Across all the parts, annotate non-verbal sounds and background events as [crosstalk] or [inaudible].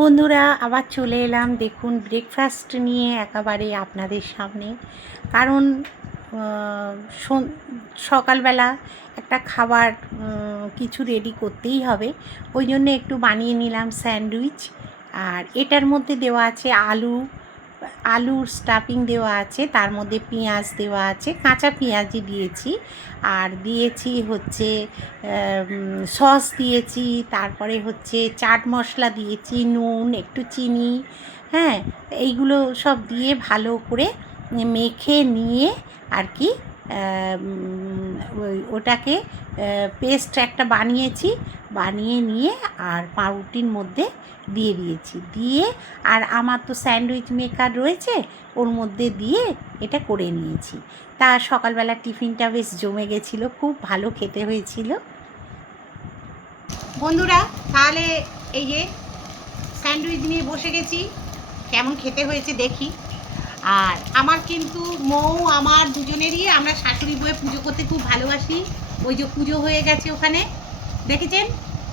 বন্ধুরা, আবার চলে এলাম। দেখুন ব্রেকফাস্ট নিয়ে একেবারে আপনাদের সামনে। কারণ সকালবেলা একটা খাবার কিছু রেডি করতেই হবে। ওই জন্য একটু বানিয়ে নিলাম স্যান্ডউইচ। আর এটার মধ্যে দেওয়া আছে আলু আলুর স্টাফিং দেওয়া আছে, তার মধ্যে পেঁয়াজ দেওয়া আছে, কাঁচা পেঁয়াজই দিয়েছি। আর দিয়েছি হচ্ছে সস দিয়েছি, তারপরে হচ্ছে চাট মশলা দিয়েছি, নুন, একটু চিনি হ্যাঁ এইগুলো সব দিয়ে ভালো করে মেখে নিয়ে আর কি ওই ওটাকে পেস্ট একটা বানিয়েছি, বানিয়ে নিয়ে আর পাউরুটির মধ্যে দিয়ে দিয়েছি। দিয়ে আর আমার তো স্যান্ডউইচ মেকার রয়েছে, ওর মধ্যে দিয়ে এটা করে নিয়েছি। তা সকালবেলা টিফিনটা বেশ জমে গেছিল, খুব ভালো খেতে হয়েছিল। বন্ধুরা, তাহলে এই যে স্যান্ডউইচ নিয়ে বসে গেছি, কেমন খেতে হয়েছে দেখি। আর আমার কিন্তু মৌ আমার দুজনেরই আমরা শাশুড়ি বয়ে পুজো করতে খুব ভালোবাসি। ওই যে পুজো হয়ে গেছে ওখানে। দেখেছেন?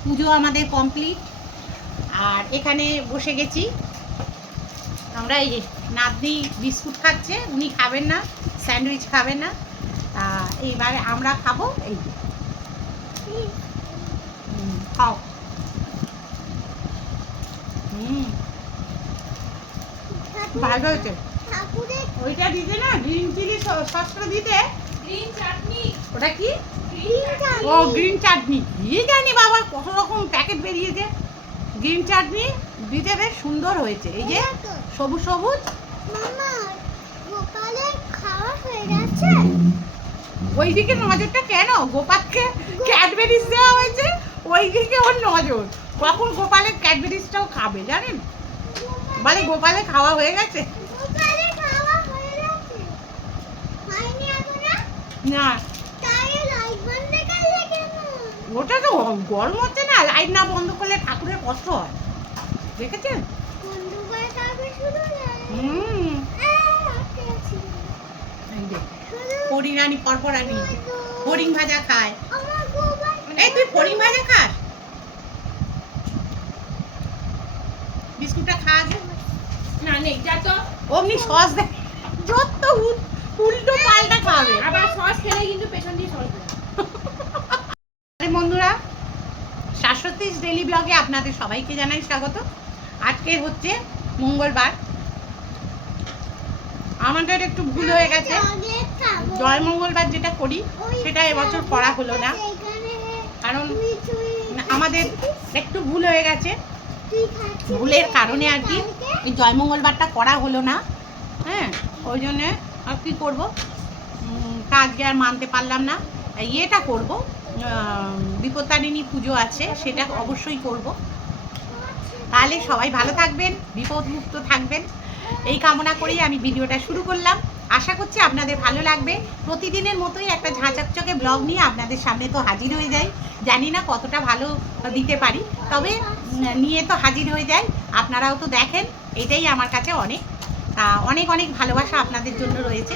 পুজো আমাদের কমপ্লিট আর এখানে বসে গেছি। আমরা এই নাতনি বিস্কুট খাচ্ছে উনি খাবেন না স্যান্ডউইচ খাবেন না। আহ, এইবারে আমরা খাব এই খাও। হুম। ভালো হয়েছে? ওইটা দিতে না গ্রিন চিলি সসটা দিতে। গ্রিন চাটনি ওটা কি? গ্রিন চাটনি ও গ্রিন চাটনি কি জানি বাবা কত রকম প্যাকেট বেরিয়েছে। গ্রিন চাটনি দিতে বেশ সুন্দর হয়েছে। এই যে সবুজ সবুজ। হয়ে ওইদিকে নজরটা কেন? গোপালকে ক্যাডবেরিজ দেওয়া হয়েছে? ওইদিকে ওর নজর। কখন গোপালের ক্যাডবেরিজটাও খাবে জানেন? বলে গোপালে খাওয়া হয়ে গেছে গোপালের খাওয়া হয়ে গেছে হয়নি এখনও না। ওটা তো গরম হচ্ছে না, লাইট না বন্ধ করলে ঠাকুরের কষ্ট হয়। দেখেছেন? হরিণানি পরপরানি হরিণ ভাজা খায়। এই তুই হরিণ ভাজা খাস? বিস্কুটটা খা আগে। না, নেই, যা তো। অমনি সস দে। যত উল- উল্টো পাল্টা আবার সস খেলে কিন্তু পেছন দিয়ে সস আরে বন্ধুরা শাশ্বতীশ ডেলি ব্লগে আপনাদের সবাইকে জানাই স্বাগত। আজকে হচ্ছে মঙ্গলবার। আমাদের একটু ভুল হয়ে গেছে। জয় মঙ্গলবার যেটা করি সেটা এবছর করা হলো না। কারণ আমাদের একটু ভুল হয়ে গেছে। ভুলের কারণে আর কি জয় মঙ্গলবারটা করা হলো না। হ্যাঁ ওই জন্যে আর কী করব? তা আজকে আর মানতে পারলাম না। ইয়েটা করব বিপত্তারিণী পুজো আছে, সেটা অবশ্যই করব। তাহলে সবাই ভালো থাকবেন, বিপদমুক্ত থাকবেন। এই কামনা করেই আমি ভিডিওটা শুরু করলাম। আশা করছি আপনাদের ভালো লাগবে। প্রতিদিনের মতোই একটা ঝাঁচকচকে ব্লগ নিয়ে আপনাদের সামনে তো হাজির হয়ে যাই। জানি না কতটা ভালো দিতে পারি, তবে নিয়ে তো হাজির হয়ে যাই। আপনারাও তো দেখেন, এটাই আমার কাছে অনেক অনেক অনেক ভালোবাসা আপনাদের জন্য রয়েছে।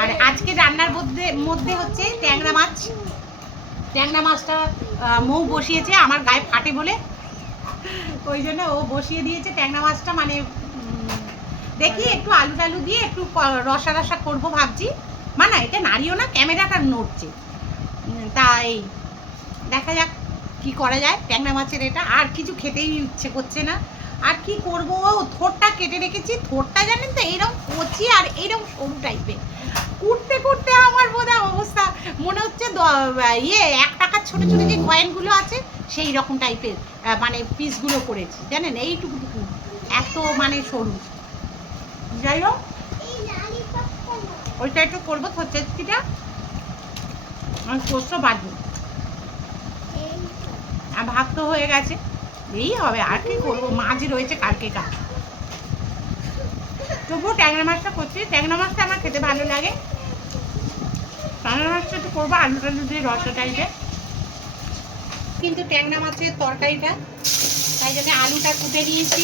আর আজকে রান্নার মধ্যে মধ্যে হচ্ছে ট্যাংরা মাছ। ট্যাংরা মাছটা মৌ বসিয়েছে, আমার গায়ে ফাটে বলে। ওই জন্য ও বসিয়ে দিয়েছে ট্যাংরা মাছটা মানে দেখি একটু আলু টালু দিয়ে একটু রসা রসা করব ভাবছি। মানে এটা নাড়িও না, ক্যামেরাটা নড়ছে। তাই দেখা যাক কি করা যায় ট্যাংরা মাছের এটা। আর কিছু খেতেই ইচ্ছে করছে না। আর কি করব? থোরটা কেটে রেখেছি। থোরটা জানেন তো এইরকম কচি আর এইরকম সরু টাইপের কুটতে কুটতে আমার বোধহয় অবস্থা মনে হচ্ছে ইয়ে এক টাকার ছোট ছোট যে কয়েনগুলো আছে, সেই রকম টাইপের মানে পিসগুলো করেছি, জানেন? এইটুকুটুকু, এত মানে সরু। যাই হোক ওইটা একটু করব থরচেচকিটা আর পোস্ত বাঁধবো আর ভাত তো হয়ে গেছে। এই হবে, আর কি করব? মাছ রয়েছে কালকে কাল। তবুও ট্যাংরা মাছটা করছি। ট্যাংরা মাছটা আমার খেতে ভালো লাগে। ট্যাংরা মাছটা একটু করব আলু টালু দিয়ে রসা টাইপের কিন্তু ট্যাংরা মাছের তরকারিটা, তাই জন্য আলুটা কুটে নিয়েছি।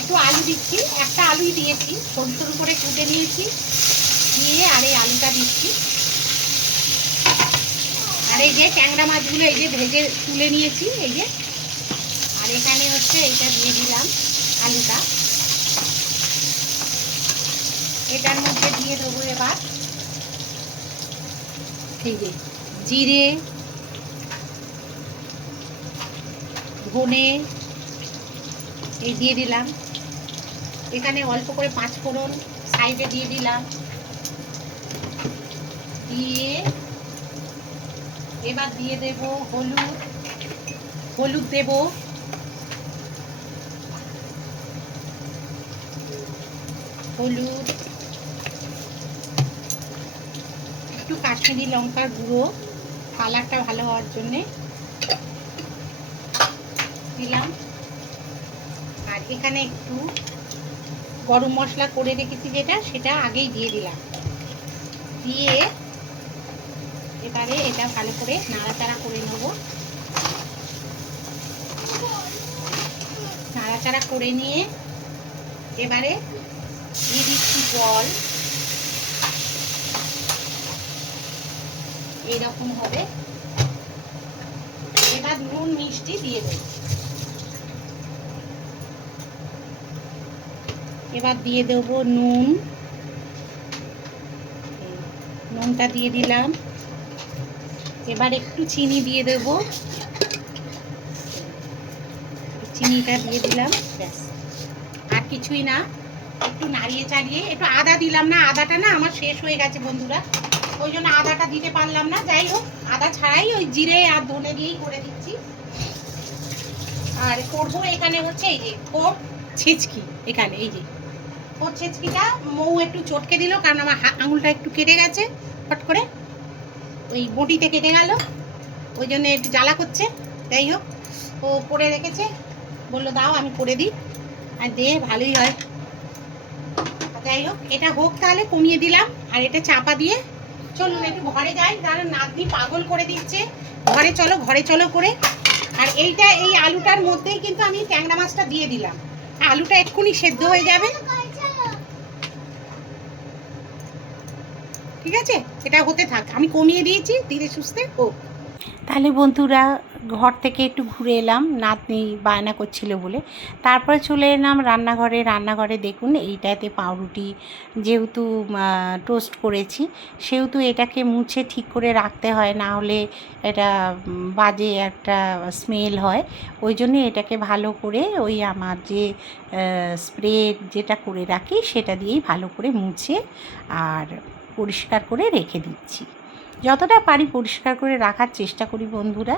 একটু আলু দিচ্ছি, একটা আলুই দিয়েছি সরু সরু করে কুটে নিয়েছি, দিয়ে আর এই আলুটা দিচ্ছি। আর এই যে ট্যাংরা মাছগুলো, এই যে ভেজে তুলে নিয়েছি, এই যে। আর এখানে হচ্ছে এইটা দিয়ে দিলাম, আলুটা। এটার মধ্যে দিয়ে দেবো এবার এই জিরে ধনে এই দিয়ে দিলাম। এখানে অল্প করে পাঁচ ফোড়ন সাইডে দিয়ে দিলাম। দিয়ে এবার দিয়ে দেব হলুদ। হলুদ দেব। হলুদ একটু কাশ্মীরি লঙ্কার গুঁড়ো, কালারটা ভালো হওয়ার জন্যে দিলাম। আর এখানে একটু গরম মশলা করে রেখেছি যেটা, সেটা আগেই দিয়ে দিলাম। দিয়ে এবারে এটা ভালো করে নাড়াচাড়া করে নেব। নাড়াচাড়া করে নিয়ে এবারে দিয়ে দিচ্ছি জল। এইরকম হবে। এবার নুন, মিষ্টি দিয়ে দেব। এবার দিয়ে দেব নুন। নুনটা দিয়ে দিলাম। এবার একটু চিনি দিয়ে দেব। চিনিটা দিয়ে দিলাম, ব্যাস। আর কিছুই না, একটু নাড়িয়ে চাড়িয়ে একটু আদা দিলাম না, আদাটা না আমার শেষ হয়ে গেছে বন্ধুরা। ওই জন্য আদাটা দিতে পারলাম না। যাই হোক, আদা ছাড়াই ওই জিরে আর ধনে দিয়েই করে দিচ্ছি। আর করব এখানে হচ্ছে এই যে ফোট ছেচকি এখানে, এই যে। ফোট ছেচকিটা মৌ একটু চটকে দিল, কারণ আমার আঙুলটা একটু কেটে গেছে, ফট করে। ওই বটিতে কেটে গেল, ওই জন্য একটু জ্বালা করছে। যাই হোক, ও করে রেখেছে। বলল, দাও, আমি করে দিই। আর দে, ভালোই হয়। যাই হোক, এটা হোক তাহলে, কমিয়ে দিলাম। আর এটা চাপা দিয়ে চলুন একটু ঘরে যাই। কারণ নাতনি পাগল করে দিচ্ছে। ঘরে চলো ঘরে চলো করে। আর এইটা, এই আলুটার মধ্যেই কিন্তু আমি ট্যাংরা মাছটা দিয়ে দিলাম। আলুটা এক্ষুনি সেদ্ধ হয়ে যাবে। ঠিক আছে? এটা হতে থাক। আমি কমিয়ে দিয়েছি, ধীরে সুস্থে। ও। তাহলে বন্ধুরা ঘর থেকে একটু ঘুরে এলাম, নাতনি বায়না করছিল বলে। তারপরে চলে এলাম রান্নাঘরে রান্নাঘরে দেখুন এইটাতে পাউরুটি যেহেতু টোস্ট করেছি, সেহেতু এটাকে মুছে ঠিক করে রাখতে হয়, না হলে এটা বাজে একটা স্মেল হয়। ওই জন্য এটাকে ভালো করে ওই আমার যে স্প্রে যেটা করে রাখি সেটা দিয়েই ভালো করে মুছে আর পরিষ্কার করে রেখে দিচ্ছি। যতটা পারি পরিষ্কার করে রাখার চেষ্টা করি বন্ধুরা,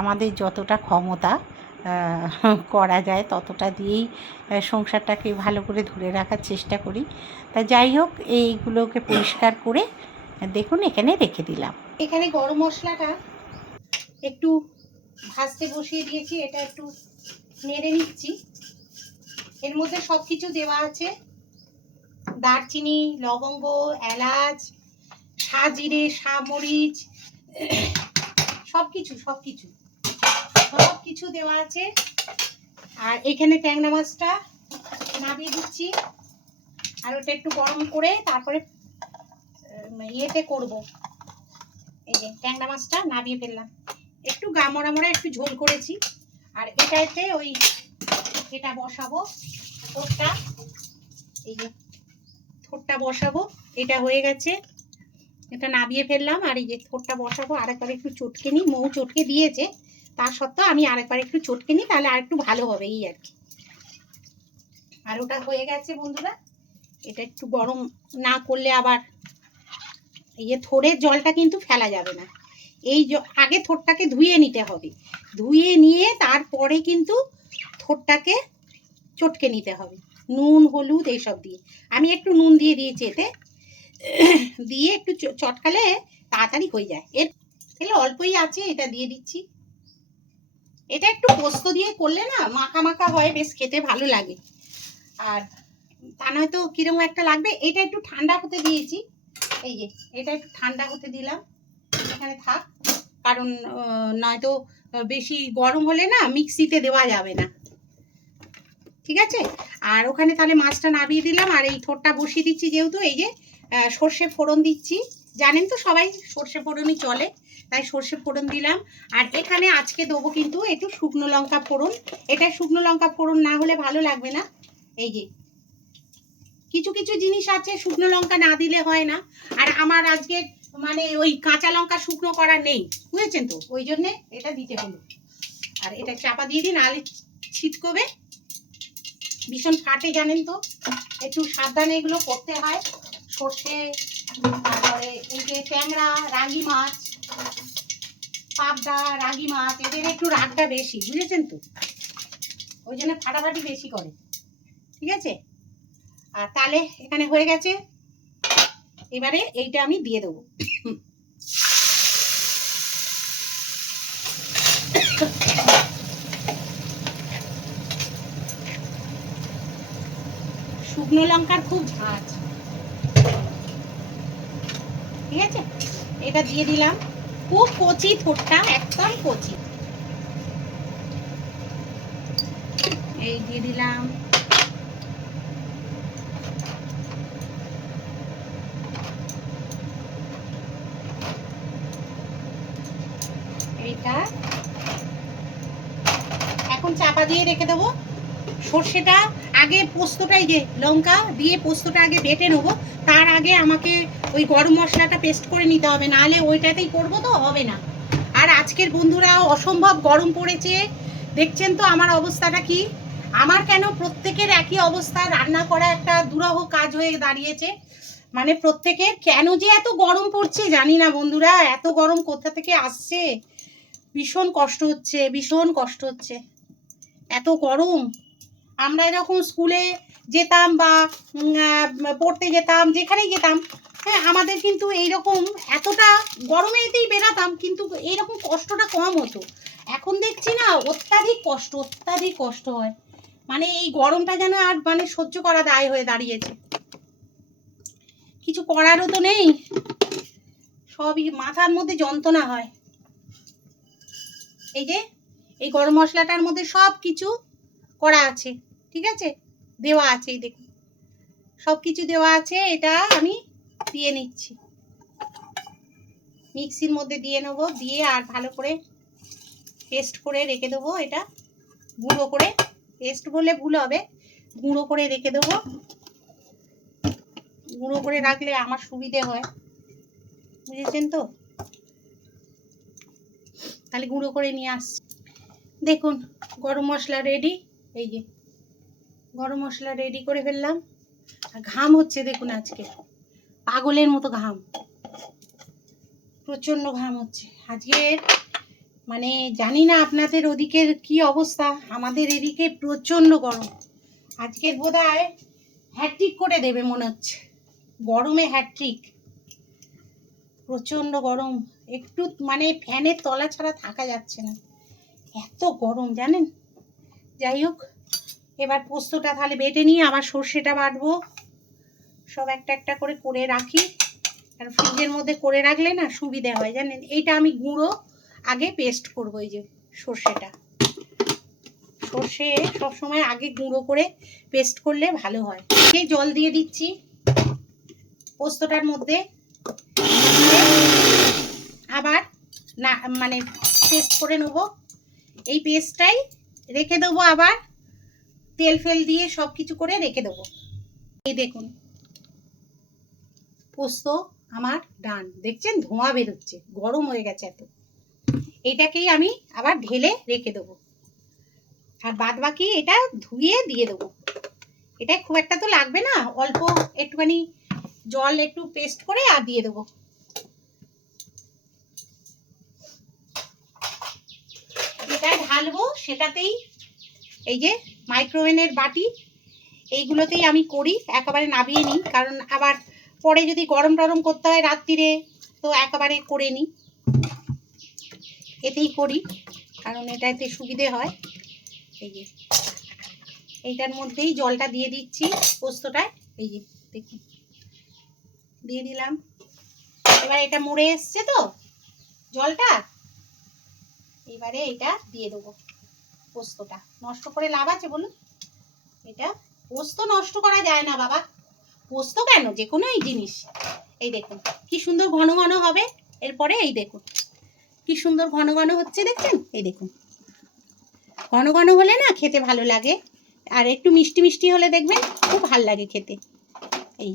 আমাদের যতটা ক্ষমতা করা যায় ততটা দিয়েই সংসারটাকে ভালো করে ধরে রাখার চেষ্টা করি। তা যাই হোক, এইগুলোকে পরিষ্কার করে, দেখুন এখানে রেখে দিলাম। এখানে গরম মশলাটা একটু ভাজতে বসিয়ে দিয়েছি, এটা একটু নেড়ে নিচ্ছি। এর মধ্যে সব কিছু দেওয়া আছে। দারচিনি, লবঙ্গ, এলাচ সাজিরে সামরিচ সব কিছু সব কিছু সব কিছু দেওয়া আছে। আর এখানে ট্যাংরা মাছটা নামিয়ে দিচ্ছি। আর ওটা একটু গরম করে তারপরে ইয়েতে করব। এই যে ট্যাংরা মাছটা নামিয়ে ফেললাম। একটু গা মরা মরা, একটু ঝোল করেছি। আর এটাতে ওই এটা বসাবো, থোরটা। এই যে থোরটা বসাবো। এটা হয়ে গেছে। এটা নাবিয়ে ফেললাম আর এই যে থোরটা বসাবো, আরেকবার একটু চটকে নিই। মৌ চটকে দিয়েছে, তা সত্ত্বেও আমি আরেকবার একটু চটকে নিই, তাহলে আর একটু ভালো হবে এই আর কি। আর ওটা হয়ে গেছে বন্ধুরা, এটা একটু গরম না করলে আবার এই যে থোড়ের জলটা কিন্তু ফেলা যাবে না। এই আগে থোরটাকে ধুয়ে নিতে হবে। ধুয়ে নিয়ে তারপরে কিন্তু থোরটাকে চটকে নিতে হবে। নুন, হলুদ, এইসব দিয়ে। আমি একটু নুন দিয়ে দিয়েছি এতে। দিয়ে একটু চটকালে তাড়াতাড়ি হয়ে যায়। এর এলে অল্পই আছে, এটা দিয়ে দিচ্ছি। এটা একটু পোস্ত দিয়ে করলে না মাখা মাখা হয়, বেশ খেতে ভালো লাগে। আর তা নয়তো কীরকম একটা লাগবে, এটা একটু ঠান্ডা হতে দিয়েছি। এই যে, এটা একটু ঠান্ডা হতে দিলাম। এখানে থাক, কারণ নয়তো বেশি গরম হলে না মিক্সিতে দেওয়া যাবে না। ঠিক আছে? আর ওখানে তাহলে মাছটা নামিয়ে দিলাম, আর এই থোরটা বসিয়ে দিচ্ছি যেহেতু, এই যে সর্ষে ফোড়ন দিচ্ছি। জানেন তো সবাই সর্ষে ফোড়নই চলে, তাই সর্ষে ফোড়ন দিলাম। আর এখানে আজকে দেবো কিন্তু একটু শুকনো লঙ্কা ফোড়ন। এটা শুকনো লঙ্কা ফোড়ন না হলে ভালো লাগবে না। এই যে, কিছু কিছু জিনিস আছে শুকনো লঙ্কা না দিলে হয় না। আর আমার আজকে মানে ওই কাঁচা লঙ্কা শুকনো করা নেই, বুঝেছেন তো? ওই জন্যে এটা দিতে হলো। আর এটা চাপা দিয়ে দিন আলে ছিটকবে। ভীষণ ফাটে জানেন তো? একটু সাবধানে এগুলো করতে হয়। সর্ষে, তারপরে এই যে ট্যাংরা, রাগি মাছ, পাবদা, রাগি মাছ, এদের একটু রাগটা বেশি, বুঝেছেন তো? ওই জন্য ফাটাফাটি বেশি করে, ঠিক আছে? আর তাহলে এখানে হয়ে গেছে, এবারে এইটা আমি দিয়ে দেবো। শুকনো লঙ্কার খুব ঝাঁজ। ঠিক আছে? এটা দিয়ে দিলাম। খুব কচি থোটটা একদম কচি। এই দিয়ে দিলাম। এখন চাপা দিয়ে রেখে দেবো। সর্ষেটা আগে পোস্তটাই যে লঙ্কা দিয়ে পোস্তটা আগে বেটে নেব। আগে আমাকে ওই গরম মশলাটা পেস্ট করে নিতে হবে, নাহলে ওইটাতেই করব তো, হবে না। আর আজকের বন্ধুরা অসম্ভব গরম পড়েছে। দেখছেন তো আমার অবস্থাটা কি? আমার কেন প্রত্যেকের একই অবস্থা, রান্না করা একটা দুরহ কাজ হয়ে দাঁড়িয়েছে। মানে প্রত্যেকের কেন যে এত গরম পড়ছে জানি না বন্ধুরা, এত গরম কোথা থেকে আসছে? ভীষণ কষ্ট হচ্ছে, ভীষণ কষ্ট হচ্ছে। এত গরম। আমরা এরকম স্কুলে যেতাম বা পড়তে যেতাম, যেখানেই যেতাম হ্যাঁ আমাদের কিন্তু এইরকম এতটা গরমেতেই বেরাতাম কিন্তু এইরকম কষ্টটা কম হতো। এখন দেখছি না, অত্যাধিক কষ্ট অত্যাধিক কষ্ট হয়। মানে এই গরমটা যেন আর মানে সহ্য করা দায় হয়ে দাঁড়িয়েছে। কিছু করারও তো নেই। সবই মাথার মধ্যে যন্ত্রণা হয়। এই যে, এই গরম মশলাটার মধ্যে সব কিছু করা আছে, ঠিক আছে? দেওয়া আছে, এই দেখুন। সব কিছু দেওয়া আছে, এটা আমি দিয়ে নিচ্ছি। মিক্সির মধ্যে দিয়ে নেব, দিয়ে আর ভালো করে পেস্ট করে রেখে দেবো এটা। গুঁড়ো করে, পেস্ট বললে ভুল হবে, গুঁড়ো করে রেখে দেবো। গুঁড়ো করে রাখলে আমার সুবিধে হয়। বুঝেছেন তো? তাহলে গুঁড়ো করে নিয়ে আসছি। দেখুন, গরম মশলা রেডি, এই যে। গরম মশলা রেডি করে ফেললাম। আর ঘাম হচ্ছে দেখুন আজকে। পাগলের মতো ঘাম। প্রচণ্ড ঘাম হচ্ছে। আজকের মানে জানি না আপনাদের ওদিকের কি অবস্থা। আমাদের এদিকে প্রচণ্ড গরম। আজকের বোধ হয় হ্যাট্রিক করে দেবে মনে হচ্ছে। গরমে হ্যাট্রিক প্রচণ্ড গরম। একটু মানে ফ্যানের তলা ছাড়া থাকা যাচ্ছে না। এত গরম জানেন? যাই হোক এবার পোস্তটা তাহলে বেটে নিয়ে আবার সর্ষেটা বাটবো। সব একটা একটা করে করে রাখি। আর ফ্রিজের মধ্যে করে রাখলে না সুবিধে হয় জানেন? এইটা আমি গুঁড়ো আগে পেস্ট করব এই যে সর্ষেটা। সর্ষে সবসময় আগে গুঁড়ো করে পেস্ট করলে ভালো হয়। এই জল দিয়ে দিচ্ছি। পোস্তটার মধ্যে আবার না মানে পেস্ট করে নেব। এই পেস্টটাই রেখে দেবো আবার। তেল ফেল দিয়ে সব কিছু করে রেখে দেবো। এই দেখুন, পোস্ত আমার ডান। দেখছেন? ধোঁয়া বেরোচ্ছে, গরম হয়ে গেছে এত। এটাকেই আমি আবার ঢেলে রেখে দেবো। আর বাদ বাকি এটা ধুয়ে দিয়ে দেবো। এটা খুব একটা তো লাগবে না, অল্প একটুখানি জল একটু পেস্ট করে আর দিয়ে দেবো। যেটা ঢালবো সেটাতেই এই যে মাইক্রোওভেনের বাটি, এইগুলোতেই আমি করি, একেবারে নামিয়ে নিই, কারণ আবার পরে যদি গরম টরম করতে হয় রাত্রিরে, তো একেবারে করে নিই। এতেই করি, কারণ এটাতে সুবিধে হয়। এই যে, এইটার মধ্যেই জলটা দিয়ে দিচ্ছি পোস্তটায়। এই যে, দেখুন, দিয়ে দিলাম। এবার এটা মরে এসছে তো, জলটা? এবারে এটা দিয়ে দেবো। পোস্তটা। নষ্ট করে লাভ আছে বলুন। এটা পোস্ত নষ্ট করা যায় না বাবা। পোস্ত কেন? যে কোনো এই জিনিস। এই দেখুন, কি সুন্দর ঘন ঘন হবে। এরপরে এই দেখুন, কি সুন্দর ঘন ঘন হচ্ছে দেখছেন? এই দেখুন। ঘন ঘন হলে না খেতে ভালো লাগে। আর একটু মিষ্টি মিষ্টি হলে দেখবেন খুব ভালো লাগে খেতে। এই,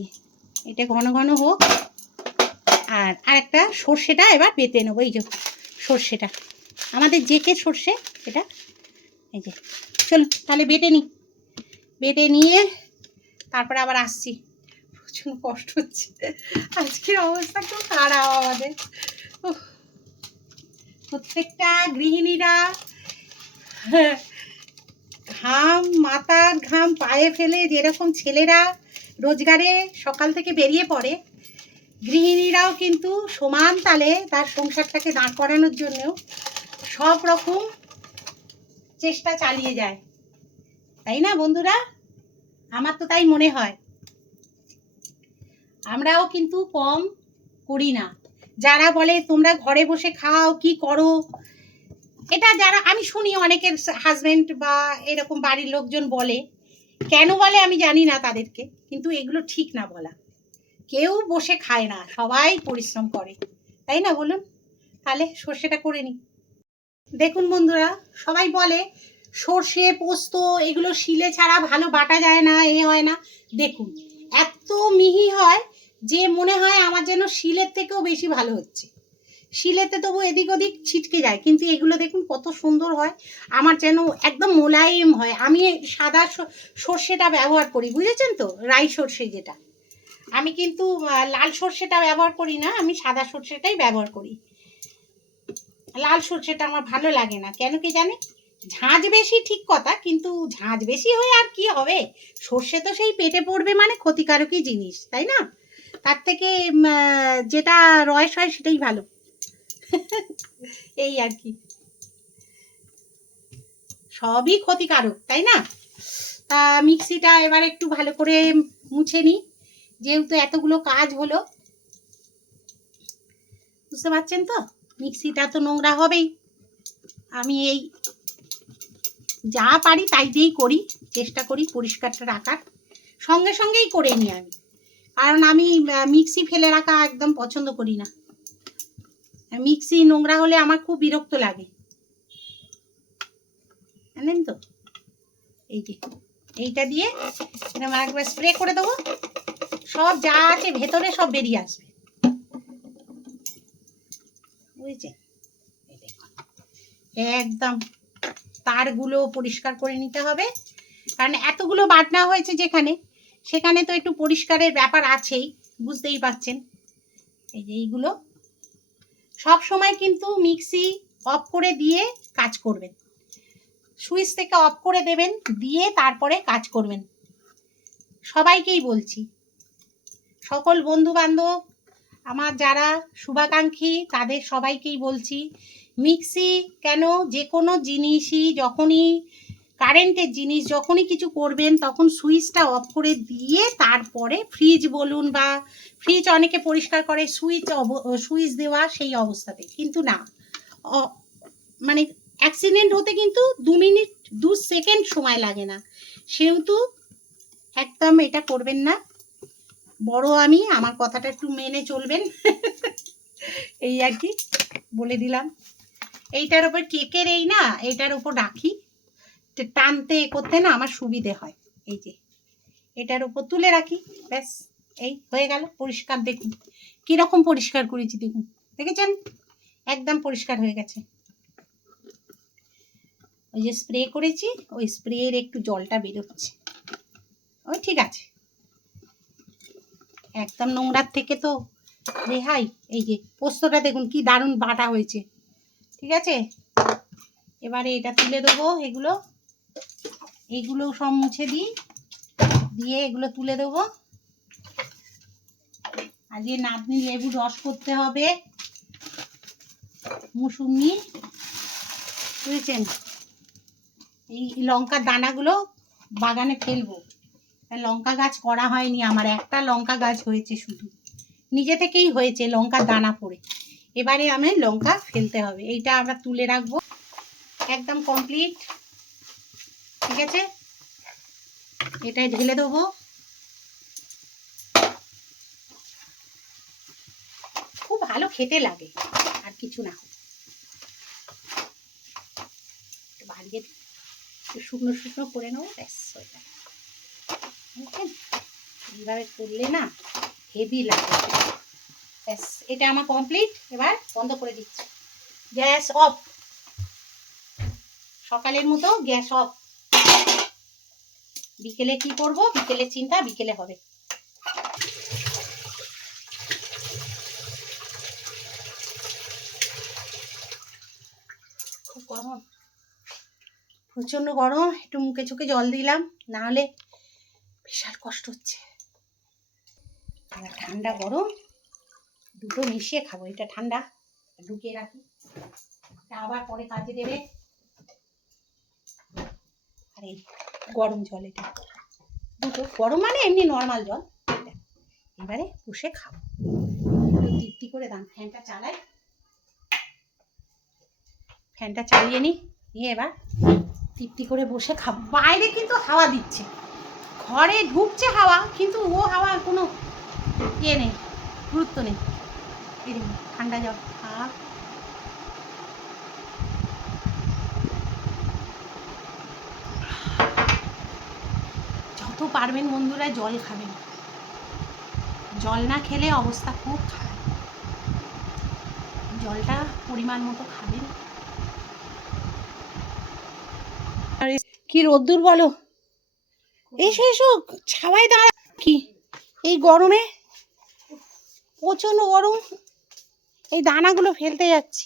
এটা ঘন ঘন হোক। আর আরেকটা সর্ষেটা এবার পেতে নেব। এই যে সর্ষেটা। আমাদের জেকে সর্ষে, এটা এই যে, চলো, তাহলে বেটে নিই বেটে নিয়ে তারপরে আবার আসছি। প্রচুর কষ্ট হচ্ছে। আজকের অবস্থা খুব খারাপ আমাদের। প্রত্যেকটা গৃহিণীরা ঘাম, মাথার ঘাম পায়ে ফেলে যেরকম ছেলেরা রোজগারে সকাল থেকে বেরিয়ে পড়ে, গৃহিণীরাও কিন্তু সমান তালে তার সংসারটাকে দাঁড় করানোর জন্য সব রকম চেষ্টা চালিয়ে যায়। তাই না বন্ধুরা? আমার তো তাই মনে হয়। আমরাও কিন্তু কম করি না। যারা বলে, তোমরা ঘরে বসে খাও, কি করো? এটা যারা, আমি শুনি অনেকের হাজবেন্ড বা এরকম বাড়ির লোকজন বলে। কেন বলে আমি জানি না তাদেরকে, কিন্তু এগুলো ঠিক না বলা। কেউ বসে খায় না, সবাই পরিশ্রম করে। তাই না বলুন? তাহলে সর্ষেটা করে নি দেখুন বন্ধুরা, সবাই বলে, সর্ষে, পোস্ত, এগুলো শিলে ছাড়া ভালো বাটা যায় না, এ হয় না। দেখুন, এত মিহি হয় যে মনে হয় আমার যেন শিলের থেকেও বেশি ভালো হচ্ছে। শিলেতে তবু এদিক ওদিক ছিটকে যায়, কিন্তু এগুলো দেখুন কত সুন্দর হয়, আমার যেন একদম মোলায়েম হয়। আমি সাদা সর্ষেটা ব্যবহার করি, বুঝেছেন তো? রাই সর্ষে যেটা। আমি কিন্তু লাল সর্ষেটা ব্যবহার করি না, আমি সাদা সর্ষেটাই ব্যবহার করি। লাল সর্ষেটা আমার ভালো লাগে না। কেন কি জানে? ঝাঁঝ বেশি ঠিক কথা, কিন্তু ঝাঁঝ বেশি হয়ে আর কি হবে? সর্ষে তো সেই পেটে পড়বে মানে ক্ষতিকারকই জিনিস, তাই না? তার থেকে যেটা রয়েস হয় সেটাই ভালো। এই আর কি। সবই ক্ষতিকারক, তাই না? তা মিক্সিটা এবার একটু ভালো করে মুছে নিই। যেহেতু এতগুলো কাজ হলো। বুঝতে পারছেন তো? মিক্সিটা তো নোংরা হবেই। আমি এই যা পারি তাই দিয়েই করি, চেষ্টা করি পরিষ্কারটা রাখার। সঙ্গে সঙ্গেই করে নিই আমি। কারণ আমি মিক্সি ফেলে রাখা একদম পছন্দ করি না। মিক্সি নোংরা হলে আমার খুব বিরক্ত লাগে। জানেন তো? এই যে, এইটা দিয়ে এরকম একবার স্প্রে করে দেবো। সব যা আছে ভেতরে সব বেরিয়ে আসবে। বুঝেছেন। একদম তারগুলো পরিষ্কার করে নিতে হবে। কারণ এতগুলো বাটনা হয়েছে যেখানে, সেখানে তো একটু পরিষ্কারের ব্যাপার আছেই, বুঝতেই পাচ্ছেন। এই যে এইগুলো, সব সময় কিন্তু মিক্সি অফ করে দিয়ে কাজ করবেন। সুইচ থেকে অফ করে দেবেন, দিয়ে তারপরে কাজ করবেন। সবাইকেই বলছি, সকল বন্ধু বান্ধব আমার যারা শুভাকাঙ্ক্ষী, তাদের সবাইকেই বলছি, মিক্সি কেন যে কোনো জিনিসই যখনই কারেন্টের জিনিস যখনই কিছু করবেন, তখন সুইচটা অফ করে দিয়ে তারপরে ফ্রিজ বলুন বা ফ্রিজ অনেকে পরিষ্কার করে, সুইচ সুইচ দেওয়া সেই অবস্থাতে। কিন্তু না মানে অ্যাক্সিডেন্ট হতে কিন্তু দু মিনিট, দু সেকেন্ড সময় লাগে না। সেহেতু একদম এটা করবেন না। বড় আমি, আমার কথাটা একটু মেনে চলবেন। [laughs] এই আর কি, বলে দিলাম। এইটার ওপর কেকের এই না, এইটার ওপর রাখি। টানতে করতে না আমার সুবিধে হয়। এই যে, এটার উপর তুলে রাখি। ব্যাস, এই হয়ে গেল, পরিষ্কার দেখুন। কীরকম পরিষ্কার করেছি দেখুন। দেখেছেন? একদম পরিষ্কার হয়ে গেছে। ওই যে স্প্রে করেছি, ওই স্প্রের একটু জলটা বেরোচ্ছে। ওই ঠিক আছে। একদম নোংরার থেকে তো রেহাই। এই যে পোস্তটা দেখুন কি দারুণ বাটা হয়েছে। ঠিক আছে? এবারে এটা তুলে দেবো এগুলো। এগুলো সব মুছে দিই। দিয়ে এগুলো তুলে দেবো। আজকে নাতনি লেবু রস করতে হবে। মুসুম্মি। বুঝেছেন? এই লঙ্কার দানাগুলো বাগানে ফেলব। লঙ্কা গাছ করা হয়নি, আমার একটা লঙ্কা গাছ হয়েছে শুধু। নিজে থেকেই হয়েছে লঙ্কা দানা পড়ে। এবারে আমি লঙ্কা ফেলতে হবে, এইটা আমরা তুলে রাখব। একদম কমপ্লিট ঠিক আছে? এটাই ঢেলে দেবো। খুব ভালো খেতে লাগে, আর কিছু না। বাড়িয়ে শুকনো শুকনো করে নেব, ব্যাস হয়ে? এইভাবে করলে না হেভি লাগে। ব্যাস, এটা আমার কমপ্লিট এবার বন্ধ করে দিচ্ছি। Gas off. সকালের মতো গ্যাস অফ। বিকেলে কি করব? বিকেলে চিন্তা, বিকেলে হবে। গরম। প্রচণ্ড গরম। একটু মুখে চোখে জল দিলাম। না হলে বিশাল কষ্ট হচ্ছে। ঠান্ডা গরম, দুটো মিশিয়ে খাব, এটা ঠান্ডা, ঢুকিয়ে রাখি। আবার পরে কাজে দেবে। আর এই গরম জল এটা। দুটো, গরম মানে এমনি নর্মাল জল। এবারে বসে খাব। তৃপ্তি করে দাম, ফ্যানটা চালাই। ফ্যানটা চালিয়ে নি, নিয়ে এবার তৃপ্তি করে বসে খাব। বাইরে কিন্তু হাওয়া দিচ্ছে। ঘরে ঢুকছে হাওয়া, কিন্তু ও হাওয়া কোনো ইয়ে নেই গুরুত্ব নেই ঠান্ডা জল। যত পারবেন বন্ধুরা জল খাবেন। জল না খেলে অবস্থা খুব খারাপ। জলটা পরিমাণ মতো খাবেন। আর কি রোদ্দুর বলো? এসো এসো ছাওয়াই দাঁড়া। কি? এই গরমে প্রচণ্ড গরম। এই দানাগুলো ফেলতে যাচ্ছি।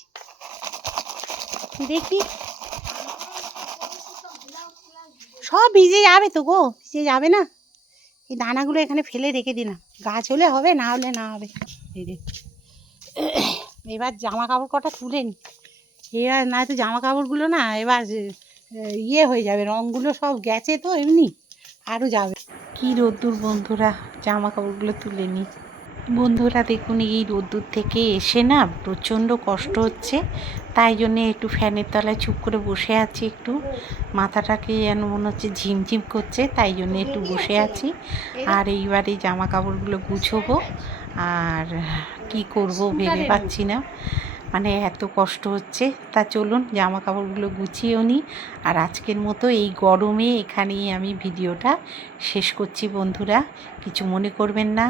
দেখি। সব ভিজে যাবে তো গো, ভিজে যাবে না। এই দানাগুলো এখানে ফেলে রেখে দিলাম। গাছ হলে হবে, না হলে না হবে। এবার জামা কাপড় কটা তুলে নি। এবার না তো জামা কাপড়গুলো না, এবার ইয়ে হয়ে যাবে, রঙগুলো সব গেছে তো এমনি, আরও যাবে। কী রোদ্দুর বন্ধুরা জামা কাপড়গুলো তুলে নি। বন্ধুরা দেখুন এই রোদ্দুর থেকে এসে না প্রচণ্ড কষ্ট হচ্ছে। তাই জন্যে একটু ফ্যানের তলায় চুপ করে বসে আছি একটু। মাথাটাকে যেন মনে হচ্ছে ঝিমঝিম করছে তাই জন্যে একটু বসে আছি। আর এইবারে জামা কাপড়গুলো গুছোবো। আর কি করব ভেবে পাচ্ছি না। মানে এত কষ্ট হচ্ছে। তা চলুন জামা কাপড়গুলো গুছিয়েও নিই। আর আজকের মতো এই গরমে এখানেই আমি ভিডিওটা শেষ করছি বন্ধুরা। কিছু মনে করবেন না।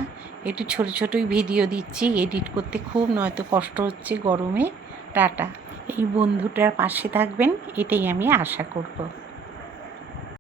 একটু ছোট ছোটই ভিডিও দিচ্ছি। এডিট করতে খুব নয়তো কষ্ট হচ্ছে গরমে। টাটা। এই বন্ধুটার পাশে থাকবেন, এটাই আমি আশা করব।